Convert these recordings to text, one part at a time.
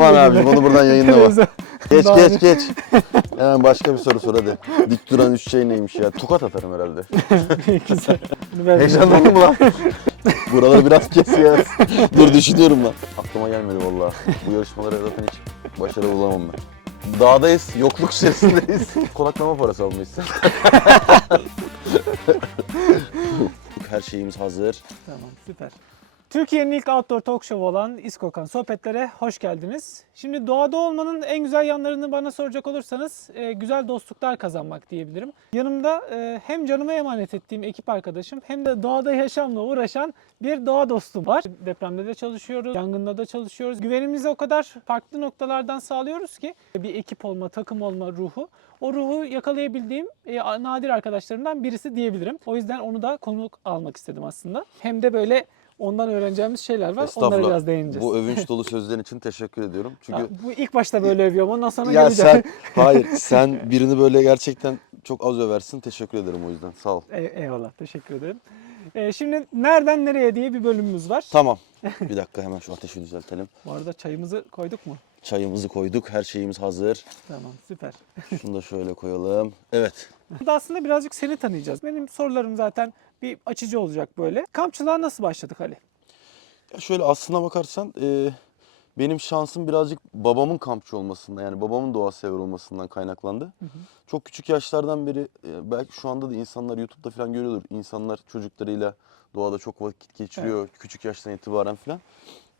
Aman abicim onu buradan yayınlama. Geç geç geç. Hemen başka bir soru sor hadi. Dik duran üç şey neymiş ya? Tokat atarım herhalde. Güzel. Bunu mı lan? Buraları biraz kes ya. Dur düşünüyorum lan. Aklıma gelmedi vallahi. Bu yarışmalara zaten hiç başarılı olamam ben. Dağdayız, yokluk içerisindeyiz. Konaklama parası almışsın. Her şeyimiz hazır. Tamam süper. Türkiye'nin ilk outdoor talk show olan İskokan Sohbetlere hoş geldiniz. Şimdi doğada olmanın en güzel yanlarını bana soracak olursanız e, güzel dostluklar kazanmak diyebilirim. Yanımda e, hem canıma emanet ettiğim ekip arkadaşım hem de doğada yaşamla uğraşan bir doğa dostum var. Depremde de çalışıyoruz, yangında da çalışıyoruz. Güvenimizi o kadar farklı noktalardan sağlıyoruz ki bir ekip olma, takım olma ruhu. O ruhu yakalayabildiğim e, nadir arkadaşlarımdan birisi diyebilirim. O yüzden onu da konuk almak istedim aslında. Hem de böyle ondan öğreneceğimiz şeyler var. Onlara biraz değineceğiz. Bu övünç dolu sözlerin için teşekkür ediyorum. Çünkü Ha, bu ilk başta böyle övüyorum. Ondan sonra ya geleceğim. sen hayır sen birini böyle gerçekten çok az översin. Teşekkür ederim o yüzden. Sağ ol. E- eyvallah. Teşekkür ederim. E, şimdi nereden nereye diye bir bölümümüz var. Tamam. Bir dakika hemen şu ateşi düzeltelim. Bu arada çayımızı koyduk mu? Çayımızı koyduk. Her şeyimiz hazır. Tamam süper. Şunu da şöyle koyalım. Evet. Aslında birazcık seni tanıyacağız. Benim sorularım zaten bir açıcı olacak böyle. Kampçılığa nasıl başladık Ali? Ya şöyle aslına bakarsan e, benim şansım birazcık babamın kampçı olmasından yani babamın doğa sever olmasından kaynaklandı. Çok küçük yaşlardan beri e, belki şu anda da insanlar YouTube'da falan görüyordur. İnsanlar çocuklarıyla doğada çok vakit geçiriyor küçük yaştan itibaren falan.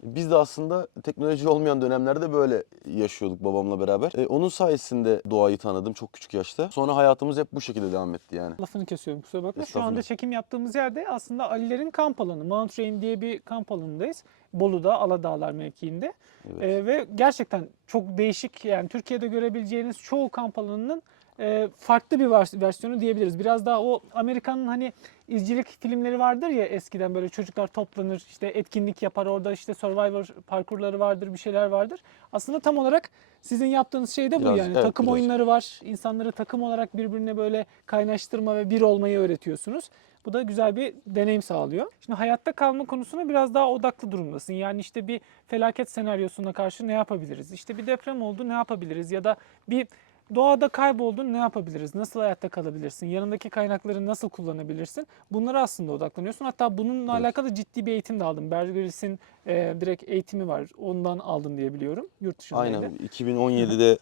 Biz de aslında teknoloji olmayan dönemlerde böyle yaşıyorduk babamla beraber. E, onun sayesinde doğayı tanıdım çok küçük yaşta. Sonra hayatımız hep bu şekilde devam etti yani. Lafını kesiyorum kusura bakma. Şu anda çekim yaptığımız yerde aslında Alilerin kamp alanı. Mount Rain diye bir kamp alanındayız. Bolu'da Aladağlar mevkiinde. Evet. Ee, ve gerçekten çok değişik yani Türkiye'de görebileceğiniz çoğu kamp alanının e, farklı bir vers- versiyonu diyebiliriz. Biraz daha o Amerikan'ın hani izcilik filmleri vardır ya eskiden böyle çocuklar toplanır işte etkinlik yapar orada işte survivor parkurları vardır bir şeyler vardır. Aslında tam olarak sizin yaptığınız şey de bu Biraz, yani evet, takım biraz. oyunları var. İnsanları takım olarak birbirine böyle kaynaştırma ve bir olmayı öğretiyorsunuz. Bu da güzel bir deneyim sağlıyor. Şimdi hayatta kalma konusuna biraz daha odaklı durumdasın. Yani işte bir felaket senaryosuna karşı ne yapabiliriz? İşte bir deprem oldu ne yapabiliriz? Ya da bir doğada kayboldun ne yapabiliriz? Nasıl hayatta kalabilirsin? Yanındaki kaynakları nasıl kullanabilirsin? Bunlara aslında odaklanıyorsun. Hatta bununla Evet. alakalı ciddi bir eğitim de aldım. Bear Grylls'in e, direkt eğitimi var. Ondan aldın diye biliyorum. Yurt dışındaydı. Aynen 2017'de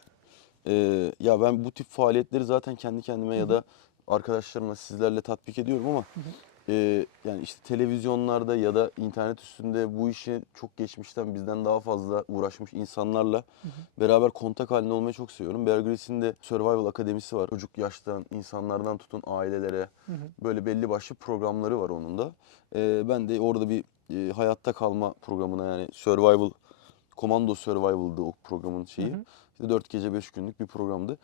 e, ya ben bu tip faaliyetleri zaten kendi kendime ya da arkadaşlarımla sizlerle tatbik ediyorum ama e, yani işte televizyonlarda ya da internet üstünde bu işi çok geçmişten bizden daha fazla uğraşmış insanlarla beraber kontak halinde olmayı çok seviyorum. Bear Grylls'in de Survival Akademisi var. Çocuk yaştan insanlardan tutun ailelere Hı hı. böyle belli başlı programları var onun da. E, ben de orada bir e, hayatta kalma programına yani Survival Commando Survival'dı o programın şeyi. Hı hı. İşte 4 gece 5 günlük bir programdı.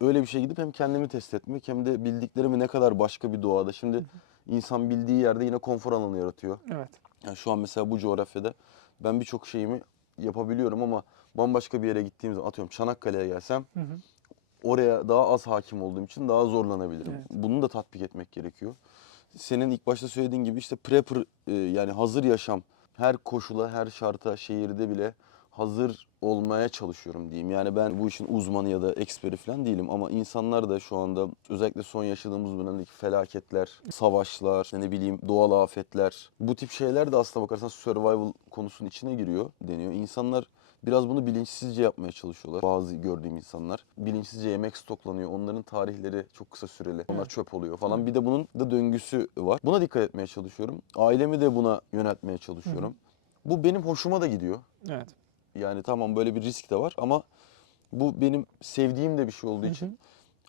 Öyle bir şey gidip hem kendimi test etmek hem de bildiklerimi ne kadar başka bir doğada. Şimdi insan bildiği yerde yine konfor alanı yaratıyor. Evet. Yani şu an mesela bu coğrafyada ben birçok şeyimi yapabiliyorum ama bambaşka bir yere gittiğim zaman atıyorum Çanakkale'ye gelsem Hı hı. oraya daha az hakim olduğum için daha zorlanabilirim. Evet. Bunu da tatbik etmek gerekiyor. Senin ilk başta söylediğin gibi işte prepper e, yani hazır yaşam her koşula, her şarta, şehirde bile hazır olmaya çalışıyorum diyeyim. Yani ben bu işin uzmanı ya da eksperi falan değilim ama insanlar da şu anda özellikle son yaşadığımız dönemdeki felaketler, savaşlar, işte ne bileyim doğal afetler bu tip şeyler de aslına bakarsan survival konusunun içine giriyor deniyor. İnsanlar Biraz bunu bilinçsizce yapmaya çalışıyorlar. Bazı gördüğüm insanlar bilinçsizce yemek stoklanıyor. Onların tarihleri çok kısa süreli. Onlar çöp oluyor falan. Bir de bunun da döngüsü var. Buna dikkat etmeye çalışıyorum. Ailemi de buna yöneltmeye çalışıyorum. Bu benim hoşuma da gidiyor. Evet. Yani tamam böyle bir risk de var ama bu benim sevdiğim de bir şey olduğu Hı hı. için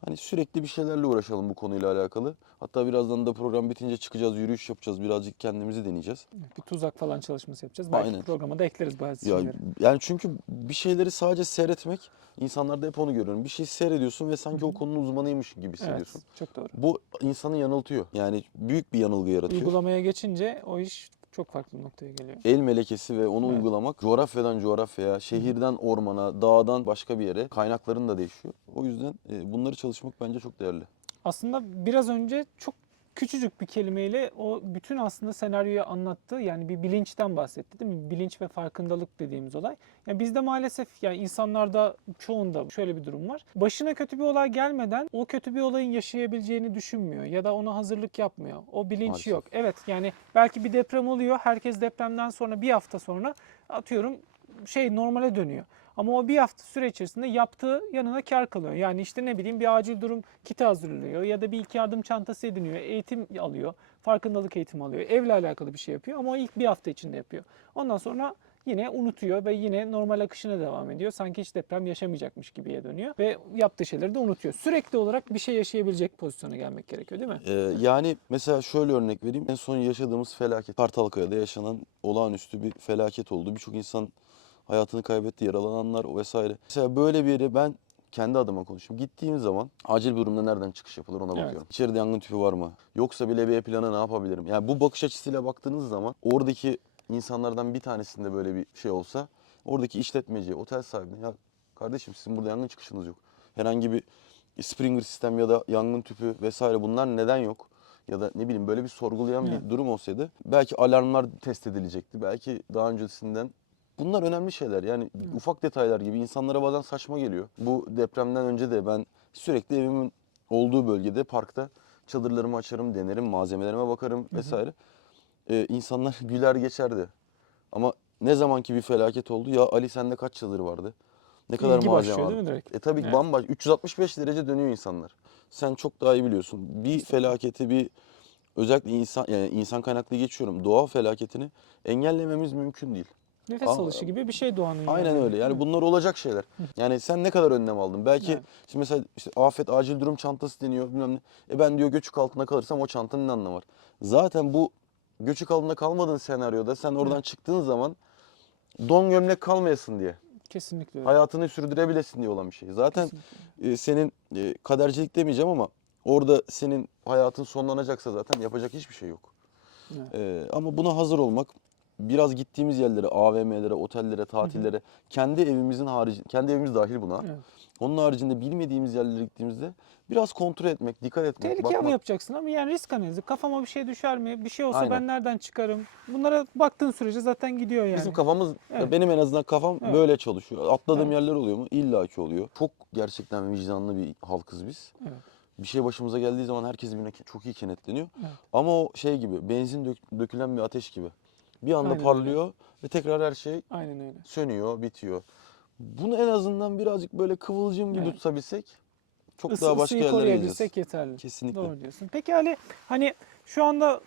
hani sürekli bir şeylerle uğraşalım bu konuyla alakalı. Hatta birazdan da program bitince çıkacağız, yürüyüş yapacağız, birazcık kendimizi deneyeceğiz. Bir tuzak falan çalışması yapacağız. Belki Aynen. programa da ekleriz bazı Ya şeyleri. yani çünkü bir şeyleri sadece seyretmek insanlarda hep onu görüyorum. Bir şey seyrediyorsun ve sanki o konunun uzmanıymış gibi Evet, hissediyorsun. çok doğru. Bu insanı yanıltıyor. Yani büyük bir yanılgı yaratıyor. Uygulamaya geçince o iş çok farklı bir noktaya geliyor. El melekesi ve onu Evet. uygulamak coğrafyadan coğrafyaya, şehirden ormana, dağdan başka bir yere kaynakların da değişiyor. O yüzden e, bunları çalışmak bence çok değerli. Aslında biraz önce çok küçücük bir kelimeyle o bütün aslında senaryoyu anlattı. Yani bir bilinçten bahsetti değil mi? Bilinç ve farkındalık dediğimiz olay. Yani bizde maalesef yani insanlarda çoğunda şöyle bir durum var. Başına kötü bir olay gelmeden o kötü bir olayın yaşayabileceğini düşünmüyor ya da ona hazırlık yapmıyor. O bilinç Maalesef. yok. Evet yani belki bir deprem oluyor. Herkes depremden sonra bir hafta sonra atıyorum şey normale dönüyor. Ama o bir hafta süre içerisinde yaptığı yanına kar kalıyor. Yani işte ne bileyim bir acil durum kiti hazırlıyor ya da bir ilk yardım çantası ediniyor, eğitim alıyor, farkındalık eğitimi alıyor, evle alakalı bir şey yapıyor ama ilk bir hafta içinde yapıyor. Ondan sonra yine unutuyor ve yine normal akışına devam ediyor. Sanki hiç deprem yaşamayacakmış gibiye dönüyor ve yaptığı şeyleri de unutuyor. Sürekli olarak bir şey yaşayabilecek pozisyona gelmek gerekiyor değil mi? Ee, yani mesela şöyle örnek vereyim. En son yaşadığımız felaket Kartalkaya'da yaşanan olağanüstü bir felaket oldu. Birçok insan hayatını kaybetti, yaralananlar vesaire. Mesela böyle bir yere ben kendi adıma konuşayım. Gittiğim zaman acil bir durumda nereden çıkış yapılır ona Evet. bakıyorum. İçeride yangın tüpü var mı? Yoksa bile B planı ne yapabilirim? Yani bu bakış açısıyla baktığınız zaman oradaki insanlardan bir tanesinde böyle bir şey olsa oradaki işletmeci, otel sahibine ya kardeşim sizin burada yangın çıkışınız yok. Herhangi bir Springer sistem ya da yangın tüpü vesaire bunlar neden yok? Ya da ne bileyim böyle bir sorgulayan Evet. bir durum olsaydı belki alarmlar test edilecekti. Belki daha öncesinden Bunlar önemli şeyler. Yani ufak detaylar gibi insanlara bazen saçma geliyor. Bu depremden önce de ben sürekli evimin olduğu bölgede parkta çadırlarımı açarım, denerim, malzemelerime bakarım vesaire. Ee, insanlar güler geçerdi. Ama ne zamanki bir felaket oldu ya Ali sende kaç çadır vardı? Ne kadar İlgi malzeme başlıyor vardı? değil mi direkt? E tabii Evet. bambaşka 365 derece dönüyor insanlar. Sen çok daha iyi biliyorsun. Bir felaketi bir özellikle insan yani insan kaynaklı geçiyorum. Doğa felaketini engellememiz mümkün değil. Nefes Aa, alışı gibi bir şey doğanın. Aynen yani. öyle. Yani bunlar olacak şeyler. Yani sen ne kadar önlem aldın? Belki Evet. şimdi mesela işte afet acil durum çantası deniyor bilmem ne. E ben diyor göçük altında kalırsam o çantanın ne anlamı var? Zaten bu göçük altında kalmadığın senaryoda sen oradan Evet. çıktığın zaman don gömlek kalmayasın diye. Kesinlikle öyle. Hayatını sürdürebilesin diye olan bir şey. Zaten Kesinlikle. e, senin e, kadercilik demeyeceğim ama orada senin hayatın sonlanacaksa zaten yapacak hiçbir şey yok. Evet. E, ama buna hazır olmak biraz gittiğimiz yerlere, AVM'lere, otellere, tatillere, kendi evimizin harici, kendi evimiz dahil buna. Evet. Onun haricinde bilmediğimiz yerlere gittiğimizde biraz kontrol etmek, dikkat etmek, Tehlike bakmak. avı yapacaksın ama yani risk analizi. Kafama bir şey düşer mi? Bir şey olsa Aynen. ben nereden çıkarım? Bunlara baktığın sürece zaten gidiyor yani. Bizim kafamız, Evet. benim en azından kafam Evet. böyle çalışıyor. Atladığım Evet. yerler oluyor mu? İlla ki oluyor. Çok gerçekten vicdanlı bir halkız biz. Evet. Bir şey başımıza geldiği zaman herkes birbirine çok iyi kenetleniyor. Evet. Ama o şey gibi, benzin dök- dökülen bir ateş gibi. Bir anda Aynen öyle. parlıyor ve tekrar her şey Aynen öyle. sönüyor, bitiyor. Bunu en azından birazcık böyle kıvılcım gibi Evet. tutabilsek çok Isı, daha başka yerlere gideceğiz. yeterli. Kesinlikle. Doğru diyorsun. Peki Ali hani şu anda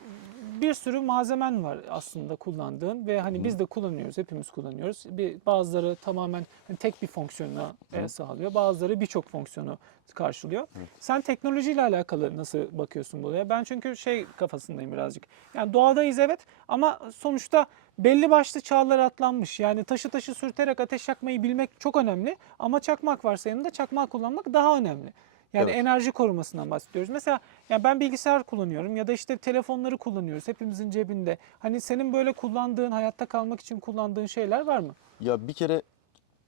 bir sürü malzemen var aslında kullandığın ve hani biz de kullanıyoruz, hepimiz kullanıyoruz. Bir bazıları tamamen hani tek bir fonksiyonu e, sağlıyor, bazıları birçok fonksiyonu karşılıyor. Sen teknolojiyle alakalı nasıl bakıyorsun bu olaya? Ben çünkü şey kafasındayım birazcık. Yani doğadayız evet ama sonuçta belli başlı çağlar atlanmış. Yani taşı taşı sürterek ateş yakmayı bilmek çok önemli ama çakmak varsa yanında çakmak kullanmak daha önemli. Yani Evet. enerji korumasından bahsediyoruz. Mesela yani ben bilgisayar kullanıyorum ya da işte telefonları kullanıyoruz hepimizin cebinde. Hani senin böyle kullandığın, hayatta kalmak için kullandığın şeyler var mı? Ya bir kere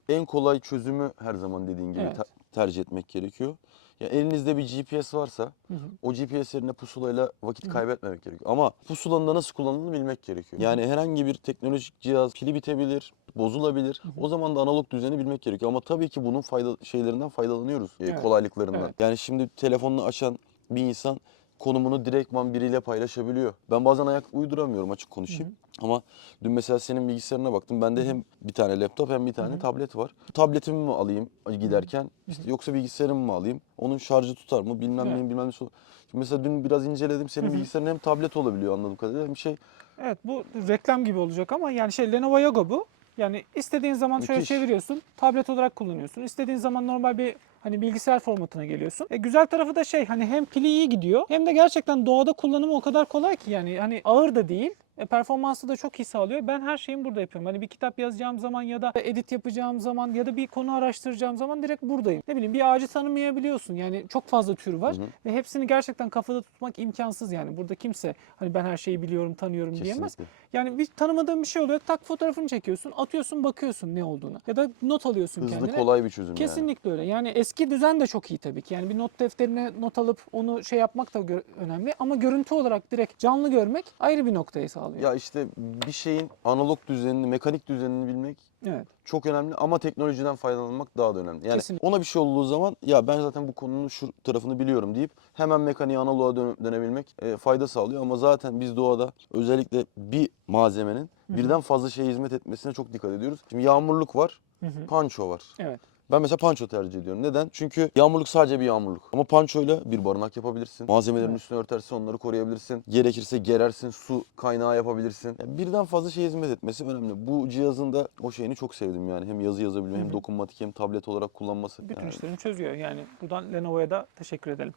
en kolay çözümü her zaman dediğin gibi Evet. te- tercih etmek gerekiyor. Ya elinizde bir GPS varsa Hı hı. o GPS yerine pusulayla vakit kaybetmemek gerekiyor. Ama pusulanın da nasıl kullanıldığını bilmek gerekiyor. Yani herhangi bir teknolojik cihaz pili bitebilir, bozulabilir. O zaman da analog düzeni bilmek gerekiyor. Ama tabii ki bunun fayda şeylerinden faydalanıyoruz. e, Evet. kolaylıklarından. Evet. Yani şimdi telefonunu açan bir insan konumunu direktman biriyle paylaşabiliyor. Ben bazen ayak uyduramıyorum açık konuşayım. Ama dün mesela senin bilgisayarına baktım. Bende hem bir tane laptop hem bir tane tablet var. Tabletimi mi alayım giderken işte yoksa bilgisayarımı mı alayım? Onun şarjı tutar mı? Bilmem Evet. neyim bilmem ne. Şimdi mesela dün biraz inceledim. Senin bilgisayarın hem tablet olabiliyor anladığım kadarıyla hem şey Evet bu reklam gibi olacak ama yani şey Lenovo Yoga bu. Yani istediğin zaman şöyle Müthiş. çeviriyorsun, tablet olarak kullanıyorsun. İstediğin zaman normal bir hani bilgisayar formatına geliyorsun. E, güzel tarafı da şey hani hem pili iyi gidiyor hem de gerçekten doğada kullanımı o kadar kolay ki yani hani ağır da değil. E, performansı da çok iyi sağlıyor. Ben her şeyimi burada yapıyorum. Hani bir kitap yazacağım zaman ya da edit yapacağım zaman ya da bir konu araştıracağım zaman direkt buradayım. Ne bileyim bir ağacı tanımayabiliyorsun. Yani çok fazla tür var Hı hı. ve hepsini gerçekten kafada tutmak imkansız yani. Burada kimse hani ben her şeyi biliyorum, tanıyorum diyemez. Kesinlikle. Yani bir tanımadığın bir şey oluyor. Tak fotoğrafını çekiyorsun, atıyorsun, bakıyorsun ne olduğunu. Ya da not alıyorsun Hızlı kendine. kolay bir çözüm yani. Kesinlikle öyle. Yani eski düzen de çok iyi tabii ki. Yani bir not defterine not alıp onu şey yapmak da önemli. Ama görüntü olarak direkt canlı görmek ayrı bir noktayı sağlıyor. Ya işte bir şeyin analog düzenini, mekanik düzenini bilmek Evet. çok önemli ama teknolojiden faydalanmak daha da önemli. Yani Kesinlikle. ona bir şey olduğu zaman ya ben zaten bu konunun şu tarafını biliyorum deyip hemen mekaniğe analoğa dön- dönebilmek e, fayda sağlıyor ama zaten biz doğada özellikle bir malzemenin birden fazla şeye hizmet etmesine çok dikkat ediyoruz. Şimdi yağmurluk var, Hı hı. panço var. Evet. Ben mesela panço tercih ediyorum. Neden? Çünkü yağmurluk sadece bir yağmurluk. Ama pançoyla bir barınak yapabilirsin. Malzemelerin Evet. üstüne örtersin onları koruyabilirsin. Gerekirse gerersin, su kaynağı yapabilirsin. Yani birden fazla şeye hizmet etmesi önemli. Bu cihazın da o şeyini çok sevdim yani. Hem yazı yazabilme hem dokunmatik hem tablet olarak kullanması. Bütün Yani işlerini çözüyor. Yani buradan Lenovo'ya da teşekkür edelim.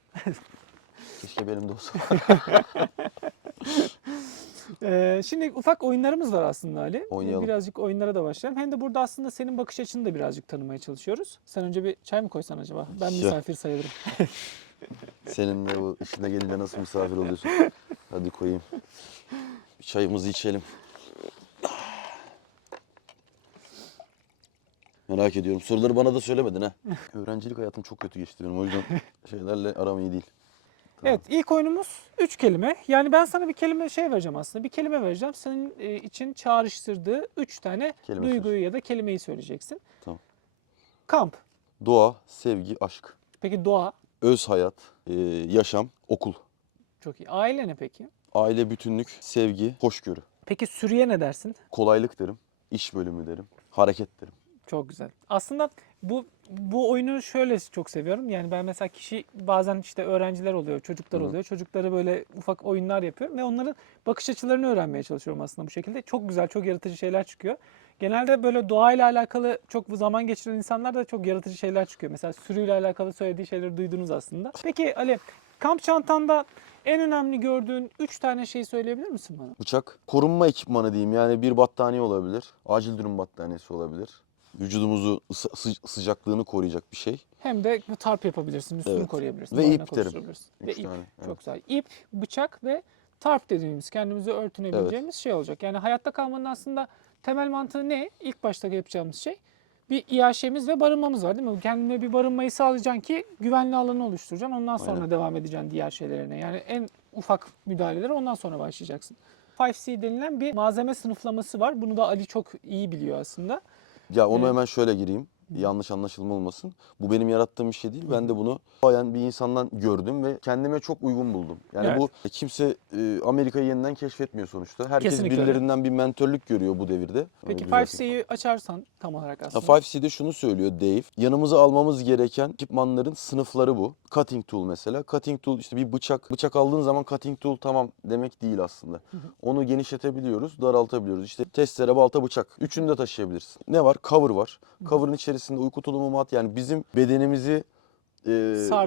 keşke benim de olsa. Ee, şimdi ufak oyunlarımız var aslında Ali. Ee, Oynayalım. Birazcık oyunlara da başlayalım. Hem de burada aslında senin bakış açını da birazcık tanımaya çalışıyoruz. Sen önce bir çay mı koysan acaba? Ben Ya. misafir sayılırım. Senin de bu işine gelince nasıl misafir oluyorsun? Hadi koyayım. Bir çayımızı içelim. Merak ediyorum. Soruları bana da söylemedin ha. Öğrencilik hayatım çok kötü geçti benim. O yüzden şeylerle aram iyi değil. Tamam. Evet ilk oyunumuz üç kelime. Yani ben sana bir kelime şey vereceğim aslında. Bir kelime vereceğim. Senin e, için çağrıştırdığı üç tane Kelime duyguyu ya da kelimeyi söyleyeceksin. Tamam. Kamp. Doğa, sevgi, aşk, Peki doğa. öz hayat, e, yaşam, okul, Çok iyi. Aile ne peki? aile bütünlük, sevgi, hoşgörü, Peki sürüye ne dersin? kolaylık derim, iş bölümü derim, hareket derim. Çok güzel. Aslında bu bu oyunu şöyle çok seviyorum. Yani ben mesela kişi bazen işte öğrenciler oluyor, çocuklar Hı. oluyor. Çocuklara böyle ufak oyunlar yapıyorum ve onların bakış açılarını öğrenmeye çalışıyorum aslında bu şekilde. Çok güzel, çok yaratıcı şeyler çıkıyor. Genelde böyle doğayla alakalı çok zaman geçiren insanlar da çok yaratıcı şeyler çıkıyor. Mesela sürüyle alakalı söylediği şeyleri duydunuz aslında. Peki Ali, kamp çantanda en önemli gördüğün 3 tane şey söyleyebilir misin bana? Bıçak, korunma ekipmanı diyeyim yani bir battaniye olabilir, acil durum battaniyesi olabilir. Vücudumuzu ısı- sı- sıcaklığını koruyacak bir şey. Hem de tarp yapabilirsin, üstünü Evet. koruyabilirsin. Ve ip derim. Ve ip. tane, Çok evet. güzel. İp, bıçak ve tarp dediğimiz kendimizi örtünebileceğimiz şey olacak. Yani hayatta kalmanın aslında temel mantığı ne? İlk başta yapacağımız şey bir iaşemiz ve barınmamız var değil mi? Kendine bir barınmayı sağlayacaksın ki güvenli alanı oluşturacaksın. Ondan sonra Aynen. devam edeceksin diğer şeylerine. Yani en ufak müdahaleleri ondan sonra başlayacaksın. 5C denilen bir malzeme sınıflaması var. Bunu da Ali çok iyi biliyor aslında. Ya onu hemen şöyle gireyim. Yanlış anlaşılma olmasın. Bu benim yarattığım bir şey değil. Ben de bunu bayan bir insandan gördüm ve kendime çok uygun buldum. Yani Evet. bu kimse e, Amerika'yı yeniden keşfetmiyor sonuçta. Herkes Kesinlikle öyle. birilerinden bir mentörlük görüyor bu devirde. Peki Güzel. 5C'yi açarsan tam olarak Ya aslında. 5C'de şunu söylüyor Dave. Yanımıza almamız gereken ekipmanların sınıfları bu. Cutting tool mesela. Cutting tool işte bir bıçak. Bıçak aldığın zaman cutting tool tamam demek değil aslında. Onu genişletebiliyoruz, daraltabiliyoruz. İşte testere, balta, bıçak. Üçünü de taşıyabilirsin. Ne var? Cover var. Cover'ın içerisinde uyku tulumu mat yani bizim bedenimizi e,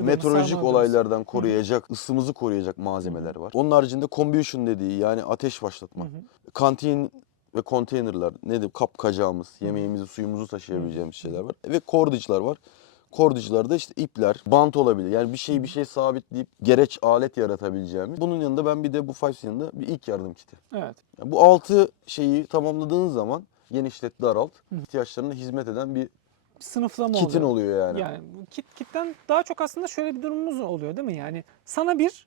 meteorolojik olaylardan koruyacak, ısımızı koruyacak malzemeler var. Onun haricinde combustion dediği yani ateş başlatma. Hı hı. Kantin ve konteynerlar nedir? Kap kacağımız, yemeğimizi, suyumuzu taşıyabileceğimiz şeyler var. Ve kordiçler var. Kordicilerde işte ipler, bant olabilir. Yani bir şeyi bir şey sabitleyip gereç alet yaratabileceğimiz. Bunun yanında ben bir de bu Fives yanında bir ilk yardım kiti. Evet. Yani bu altı şeyi tamamladığın zaman genişlet, daralt, ihtiyaçlarına hizmet eden bir Sınıflama kitin oluyor. oluyor yani. Yani bu kit kitten daha çok aslında şöyle bir durumumuz oluyor değil mi? Yani sana bir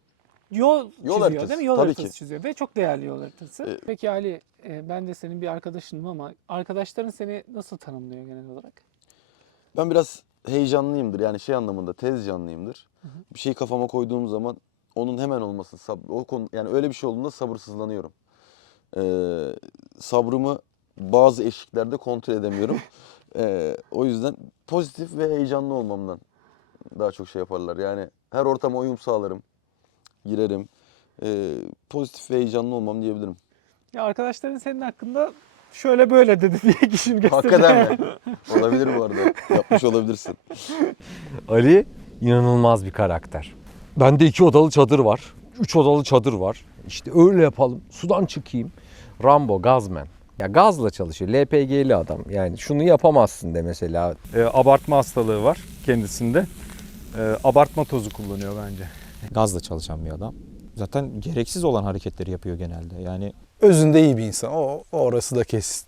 yol, Yol çiziyor haritası, değil mi? Yol tabii haritası ki. çiziyor ve çok değerli yol haritası. Ee, Peki Ali e, ben de senin bir arkadaşınım ama arkadaşların seni nasıl tanımlıyor genel olarak? Ben biraz heyecanlıyımdır. Yani şey anlamında tez canlıyımdır. Bir şeyi kafama koyduğum zaman onun hemen olması, o konu yani öyle bir şey olduğunda sabırsızlanıyorum. Ee, sabrımı bazı eşiklerde kontrol edemiyorum. Ee, o yüzden pozitif ve heyecanlı olmamdan daha çok şey yaparlar. Yani her ortama uyum sağlarım, girerim. Ee, pozitif ve heyecanlı olmam diyebilirim. Ya arkadaşların senin hakkında şöyle böyle dedi diye kişi gösteriyor. Hakikaten mi? Olabilir bu arada. Yapmış olabilirsin. Ali inanılmaz bir karakter. Bende iki odalı çadır var. Üç odalı çadır var. İşte öyle yapalım. Sudan çıkayım. Rambo, gazmen. Ya gazla çalışıyor. LPG'li adam. Yani şunu yapamazsın de mesela. E, abartma hastalığı var kendisinde. E, abartma tozu kullanıyor bence. Gazla çalışan bir adam. Zaten gereksiz olan hareketleri yapıyor genelde. Yani Özünde iyi bir insan. O, o orası da kesin.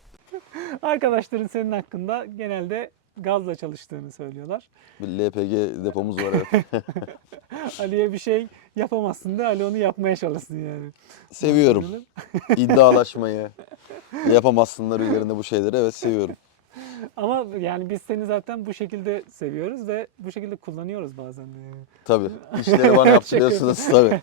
Arkadaşların senin hakkında genelde gazla çalıştığını söylüyorlar. Bir LPG depomuz var evet. Ali'ye bir şey yapamazsın da Ali onu yapmaya çalışsın yani. Seviyorum. İddialaşmayı. Yapamazsınlar üzerinde bu şeyleri evet seviyorum. Ama yani biz seni zaten bu şekilde seviyoruz ve bu şekilde kullanıyoruz bazen de. yani. Tabii. İşleri bana yaptırıyorsunuz tabii.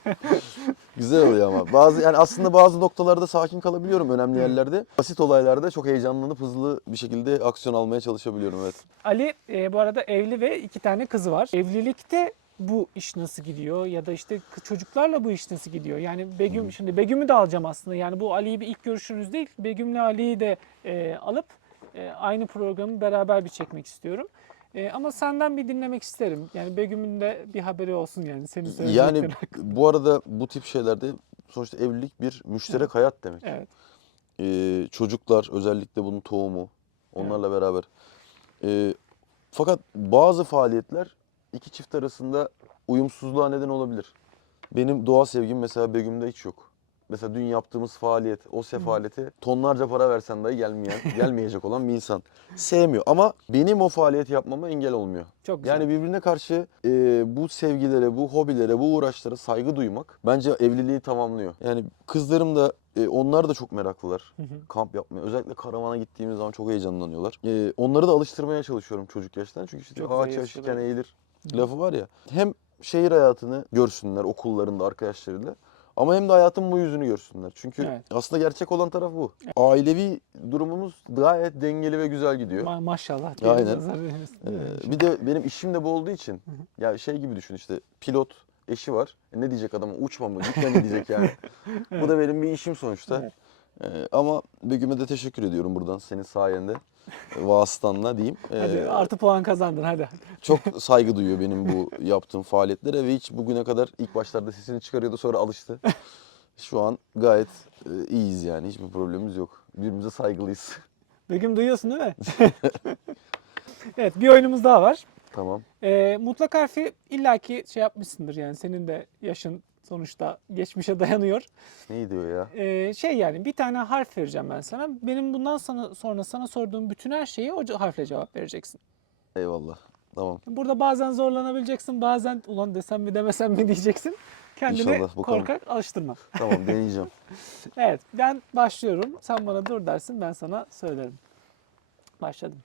Güzel oluyor ama. Bazı yani aslında bazı noktalarda sakin kalabiliyorum önemli yerlerde. Basit olaylarda çok heyecanlanıp hızlı bir şekilde aksiyon almaya çalışabiliyorum evet. Ali e, bu arada evli ve iki tane kızı var. Evlilikte bu iş nasıl gidiyor ya da işte çocuklarla bu iş nasıl gidiyor? Yani Begüm şimdi Begüm'ü de alacağım aslında. Yani bu Ali'yi bir ilk görüşünüz değil. Begüm'le Ali'yi de e, alıp e, aynı programı beraber bir çekmek istiyorum. E, ama senden bir dinlemek isterim. Yani Begüm'ün de bir haberi olsun yani senin Yani bu arada bu tip şeylerde sonuçta evlilik bir müşterek hayat demek. Evet. Ee, çocuklar özellikle bunun tohumu onlarla beraber. Ee, fakat bazı faaliyetler iki çift arasında uyumsuzluğa neden olabilir. Benim doğa sevgim mesela Begüm'de hiç yok. Mesela dün yaptığımız faaliyet, o sefaleti tonlarca para versen dahi gelmeyen, gelmeyecek olan bir insan. Sevmiyor ama benim o faaliyeti yapmama engel olmuyor. Çok güzel. Yani birbirine karşı e, bu sevgilere, bu hobilere, bu uğraşlara saygı duymak bence evliliği tamamlıyor. Yani kızlarım da e, onlar da çok meraklılar Hı hı. kamp yapmaya. Özellikle karavana gittiğimiz zaman çok heyecanlanıyorlar. E, onları da alıştırmaya çalışıyorum çocuk yaştan. Çünkü işte Çok ağaç yaşken eğilir lafı var ya. Hem şehir hayatını görsünler okullarında arkadaşlarıyla. Ama hem de hayatın bu yüzünü görsünler. Çünkü Evet. aslında gerçek olan taraf bu. Ailevi durumumuz gayet dengeli ve güzel gidiyor. Ma- maşallah. Aynen. Ee, bir de benim işim de bu olduğu için ya şey gibi düşün işte pilot eşi var. E ne diyecek adama uçma mı gitme mi diyecek yani. Bu da benim bir işim sonuçta. Evet. Ee, ama Begüm'e de teşekkür ediyorum buradan senin sayende. Vasıtanla diyeyim. Ee, Hadi artı puan kazandın hadi. çok saygı duyuyor benim bu yaptığım faaliyetlere ve hiç bugüne kadar ilk başlarda sesini çıkarıyordu sonra alıştı. Şu an gayet e, iyiyiz yani hiçbir problemimiz yok. Birbirimize saygılıyız. Begüm duyuyorsun değil mi? evet bir oyunumuz daha var. tamam. Ee, mutlak harfi illaki şey yapmışsındır yani senin de yaşın sonuçta geçmişe dayanıyor. Ne diyor ya? Ee, şey yani bir tane harf vereceğim ben sana. Benim bundan sana, sonra sana sorduğum bütün her şeyi o harfle cevap vereceksin. Eyvallah. Tamam. Burada bazen zorlanabileceksin bazen ulan desem mi demesem mi diyeceksin. Kendini İnşallah, bakalım. korkak alıştırma. Tamam deneyeceğim. Evet ben başlıyorum. Sen bana dur dersin ben sana söylerim. Başladım.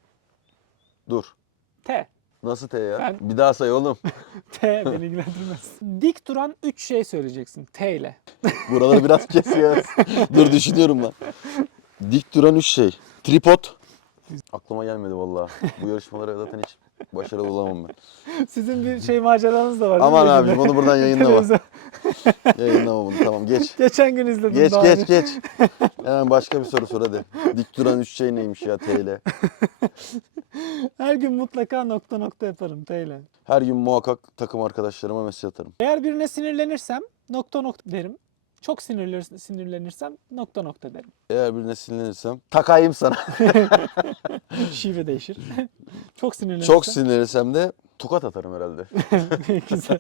Dur. T. Nasıl T ya? Ben- Bir daha say oğlum. T beni ilgilendirmez. Dik duran 3 şey söyleyeceksin T ile. Buraları biraz kes ya. Dur düşünüyorum lan. Dik duran üç şey. Tripod. Aklıma gelmedi vallahi. Bu yarışmalara zaten hiç başarılı olamam ben. Sizin bir şey maceranız da var. Aman Begüm'le? abi bunu buradan yayınlama. Yayınlama bunu tamam geç. Geçen gün izledim Geç daha geç önce. geç. Hemen başka bir soru sor hadi. Dik duran üç şey neymiş ya T ile? Her gün mutlaka nokta nokta yaparım T ile. Her gün muhakkak takım arkadaşlarıma mesaj atarım. Eğer birine sinirlenirsem nokta nokta derim. Çok sinirler, sinirlenirsem nokta nokta derim. Eğer birine sinirlenirsem takayım sana. Şive değişir. Çok sinirlenirsem. Çok sinirlenirsem de tokat atarım herhalde. Güzel.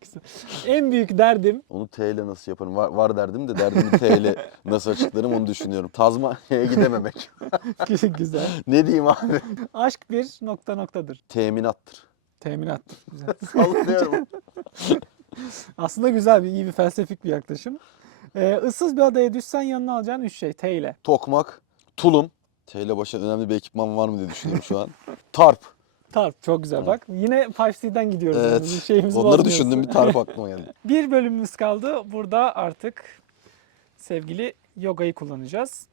Güzel. En büyük derdim Onu T ile nasıl yaparım? Var, var derdim de derdimi T ile nasıl açıklarım onu düşünüyorum. Tazmanya'ya gidememek. güzel. ne diyeyim abi? Aşk bir nokta noktadır. Teminattır. Teminat. Güzel. Sallıyorum. Aslında güzel bir, iyi bir felsefik bir yaklaşım. Ee, ıssız bir adaya düşsen yanına alacağın üç şey. T ile. Tokmak, tulum. T ile başa önemli bir ekipman var mı diye düşünüyorum şu an. Tarp. Tarp çok güzel bak. Yine 5C'den gidiyoruz. yani. Evet. Bir şeyimizi Onları düşündüm bir tarp aklıma geldi. Bir bölümümüz kaldı. Burada artık sevgili yogayı kullanacağız.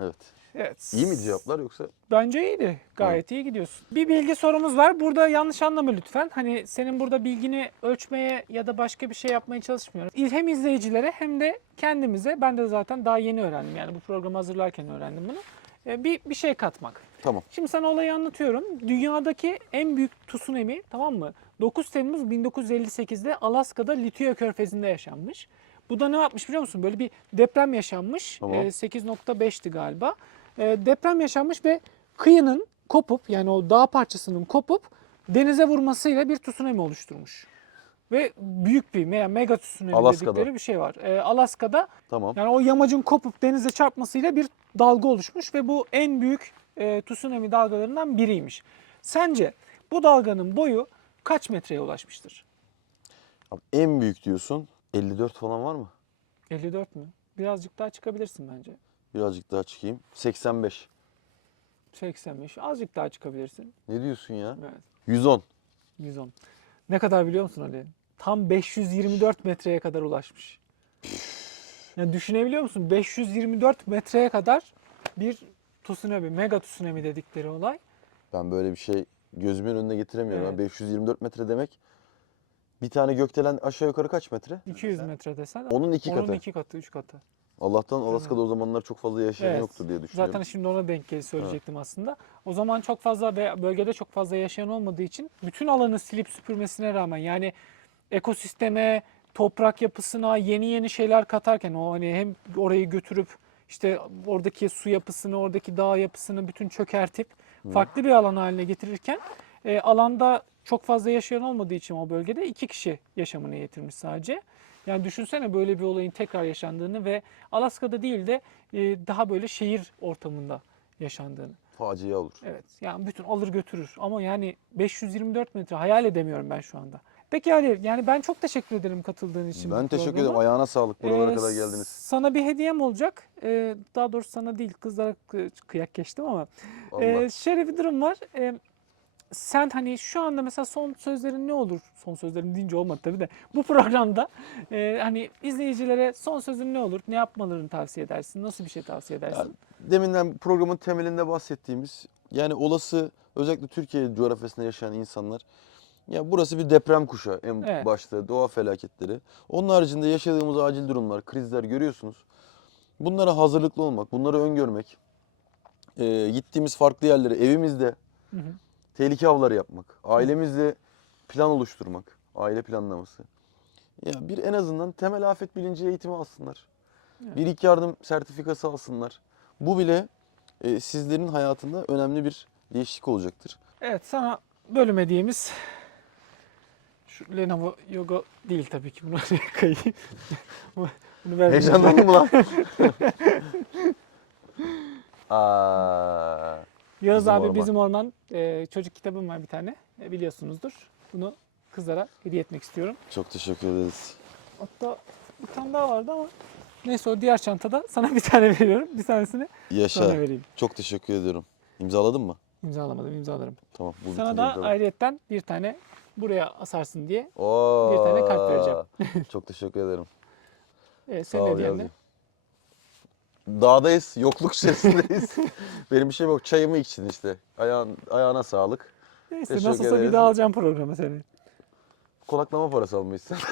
Evet. Evet. İyi mi cevaplar yoksa? Bence iyiydi. Gayet iyi gidiyorsun. Bir bilgi sorumuz var. Burada yanlış anlama lütfen. Hani senin burada bilgini ölçmeye ya da başka bir şey yapmaya çalışmıyorum. Hem izleyicilere hem de kendimize. Ben de zaten daha yeni öğrendim. Yani bu programı hazırlarken öğrendim bunu. Ee, Bir, bir şey katmak. Tamam. Şimdi sana olayı anlatıyorum. Dünyadaki en büyük tsunami tamam mı? 9 Temmuz 1958'de Alaska'da Lithia Körfezi'nde yaşanmış. Bu da ne yapmış biliyor musun? Böyle bir deprem yaşanmış. Tamam. Ee, 8.5'ti galiba. Ee, deprem yaşanmış ve kıyının kopup yani o dağ parçasının kopup denize vurmasıyla bir tsunami oluşturmuş. Ve büyük bir me- mega tsunami Alaska'da. dedikleri bir şey var. Ee, Alaska'da Tamam. yani o yamacın kopup denize çarpmasıyla bir dalga oluşmuş ve bu en büyük e, tsunami dalgalarından biriymiş. Sence bu dalganın boyu kaç metreye ulaşmıştır? Abi en büyük diyorsun. 54 falan var mı? 54 mü? Birazcık daha çıkabilirsin bence. Birazcık daha çıkayım. 85. 85. Azıcık daha çıkabilirsin. Ne diyorsun ya? Evet. 110. 110. Ne kadar biliyor musun Ali? Tam 524 metreye kadar ulaşmış. Yani düşünebiliyor musun? 524 metreye kadar bir tsunami, mega tsunami dedikleri olay. Ben böyle bir şey gözümün önüne getiremiyorum. Evet. ya. 524 metre demek. Bir tane gökdelen aşağı yukarı kaç metre? 200 metre desen. Onun iki onun katı. iki katı, üç katı. Allah'tan Alaska'da o zamanlar çok fazla yaşayan Evet. yoktur diye düşünüyorum. Zaten şimdi ona denk gel söyleyecektim aslında. O zaman çok fazla ve bölgede çok fazla yaşayan olmadığı için bütün alanı silip süpürmesine rağmen yani ekosisteme, toprak yapısına yeni yeni şeyler katarken o hani hem orayı götürüp işte oradaki su yapısını, oradaki dağ yapısını bütün çökertip farklı bir alan haline getirirken e, alanda çok fazla yaşayan olmadığı için o bölgede iki kişi yaşamını yitirmiş sadece. Yani düşünsene böyle bir olayın tekrar yaşandığını ve Alaska'da değil de e, daha böyle şehir ortamında yaşandığını. Facia olur. Evet yani bütün alır götürür ama yani 524 metre hayal edemiyorum ben şu anda. Peki Ali yani ben çok teşekkür ederim katıldığın için. Ben teşekkür ederim. Ayağına sağlık. Buralara Ee, kadar geldiniz. Sana bir hediyem olacak. Ee, daha doğrusu sana değil kızlara kı- kıyak geçtim ama. Ee, şöyle bir durum var. Ee, sen hani şu anda mesela son sözlerin ne olur? Son sözlerin deyince olmadı tabii de. Bu programda e, hani izleyicilere son sözün ne olur? Ne yapmalarını tavsiye edersin? Nasıl bir şey tavsiye edersin? Deminden programın temelinde bahsettiğimiz yani olası özellikle Türkiye coğrafyasında yaşayan insanlar ya burası bir deprem kuşağı en Evet. başta doğa felaketleri. Onun haricinde yaşadığımız acil durumlar, krizler görüyorsunuz. Bunlara hazırlıklı olmak, bunları öngörmek, e, gittiğimiz farklı yerlere evimizde Hı hı. Tehlike avları yapmak, ailemizle plan oluşturmak, aile planlaması. Ya bir en azından temel afet bilinci eğitimi alsınlar. Evet. Bir ilk yardım sertifikası alsınlar. Bu bile e, sizlerin hayatında önemli bir değişiklik olacaktır. Evet sana bölüm hediyemiz şu Lenovo Yoga değil tabii ki bunu oraya koyayım. bunu ver. Heyecanlandın mı lan? Aa, Yağız Bizim abi orman. bizim orman e, çocuk kitabım var bir tane e, biliyorsunuzdur. Bunu kızlara hediye etmek istiyorum. çok teşekkür ederiz. Hatta bir tane daha vardı ama neyse o diğer çantada sana bir tane veriyorum. Bir tanesini Yaşa. sana vereyim. Çok teşekkür ediyorum. İmzaladın mı? İmzalamadım imzalarım. Tamam. Bu Sana da imzalarım. ayrıyetten bir tane buraya asarsın diye. Oo, bir tane kalp vereceğim. çok teşekkür ederim. E, Sağ senin hediyen de. Dağdayız, yokluk içerisindeyiz. Benim bir şey yok. Çayımı için işte. Ayağın, ayağına sağlık. Neyse Teşekkür nasılsa bir ederiz. daha alacağım programı seni. Konaklama parası almışsın.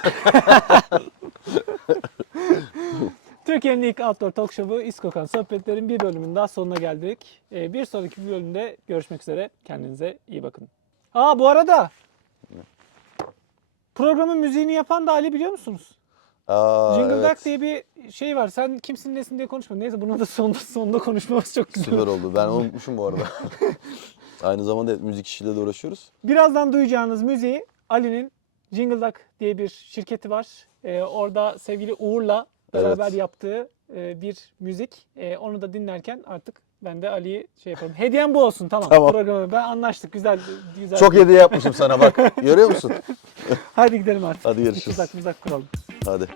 Türkiye'nin ilk outdoor talk show'u İskokan Sohbetler'in bir bölümünün daha sonuna geldik. Ee, bir sonraki bölümde görüşmek üzere. Kendinize iyi bakın. Aa bu arada programın müziğini yapan da Ali biliyor musunuz? Aa, Jingle evet. Duck diye bir şey var. Sen kimsin nesin diye konuşma. Neyse bunu da sonunda sonunda konuşmamız çok güzel. Süper oldu. Ben unutmuşum bu arada. Aynı zamanda evet, müzik işiyle de uğraşıyoruz. Birazdan duyacağınız müziği Ali'nin Jingle Duck diye bir şirketi var. Ee, orada sevgili Uğur'la beraber Evet. yaptığı e, bir müzik. E, onu da dinlerken artık ben de Ali'yi şey yaparım. Hediyem bu olsun tamam. Tamam. Programı ben anlaştık güzel güzel. Çok hediye yapmışım sana bak. Görüyor musun? Hadi gidelim artık. Hadi görüşürüz. tuzak muzak kuralım. 好的